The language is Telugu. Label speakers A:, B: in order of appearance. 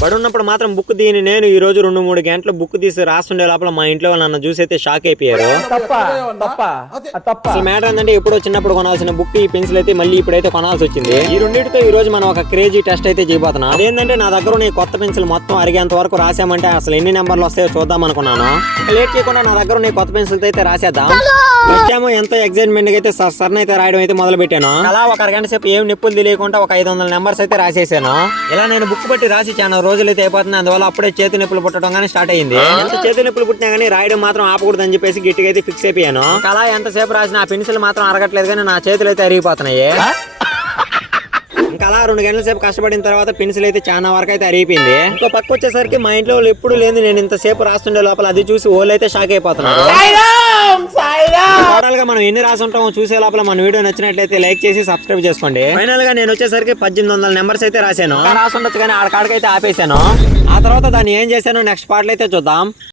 A: బడి ఉన్నప్పుడు మాత్రం బుక్ దీని నేను ఈ రోజు రెండు మూడు గంటలు బుక్ తీసి రాస్తుండే లోపల మా ఇంట్లో వాళ్ళు నన్ను చూసి అయితే షాక్ అయిపోయారు.
B: తప్ప తప్ప ఆ తప్ప.
A: అసలు మ్యాటర్ ఏంటంటే ఎప్పుడో చిన్నప్పుడు కొనాల్సిన బుక్ ఈ పెన్సిల్ అయితే మళ్ళీ ఇప్పుడైతే కొనాల్సి వచ్చింది. ఈ రెండింటితో ఈ రోజు మనం ఒక క్రేజీ టెస్ట్ అయితే చేయబోతున్నాం. అదేంటంటే నా దగ్గర ఉన్న కొత్త పెన్సిల్ మొత్తం అరిగేంత వరకు రాసామంటే అసలు ఎన్ని నెంబర్లు వస్తాయో చూద్దాం అనుకున్నాను. లేట్ చేయకుండా నా దగ్గర ఉన్న కొత్త పెన్సిల్ అయితే రాసేద్దాం. ఫస్ట్ ఏమో ఎంతో ఎక్సైట్మెంట్ అయితే స- సర్ని అయితే రాయడం అయితే మొదలు పెట్టాను అలా ఒక అరగంట సేపు ఏం నిప్పులు తెలియకుండా ఒక ఐదు వందల నెంబర్స్ అయితే రాసేసాను. ఇలా నేను బుక్ బట్టి రాసి చాలా రోజులు అయితే అయిపోతుంది. అందువల్ల అప్పుడే చేతి నొప్పులు పుట్టడం కానీ స్టార్ట్ అయింది ఎంత చేతి నొప్పులు పుట్టినా కానీ రాయడం మాత్రం ఆపకూడదు అని చెప్పేసి గట్టిగా అయితే ఫిక్స్ అయిపోయాను. అలా ఎంతసేపు రాసిన ఆ పెన్సిల్ మాత్రం అరగట్లేదు కానీ నా చేతులు అయితే అరిగిపోతున్నాయి. ఇంకా అలా రెండు గంటల సేపు కష్టపడిన తర్వాత పెన్సిల్ అయితే చాలా వరకు అయితే అరిగిపోయింది. ఇంకో పక్క వచ్చేసరికి మా ఇంట్లో వాళ్ళు ఎప్పుడు లేదు నేను ఇంతసేపు రాస్తుండే లోపల అది చూసి వాళ్ళు అయితే షాక్ అయిపోతున్నారు. టోటల్ గా మనం ఎన్ని రాసి ఉంటామో చూసే లోపల మన వీడియో నచ్చినట్లయితే లైక్ చేసి సబ్స్క్రైబ్ చేసుకోండి. ఫైనల్గా నేను వచ్చేసరికి పద్దెనిమిది వందల నెంబర్స్ అయితే రాశాను. రాసి ఉండొచ్చు కానీ ఆడకాడికైతే ఆపేశాను. ఆ తర్వాత దాన్ని ఏం చేశాను? నెక్స్ట్ పార్ట్ అయితే చూద్దాం.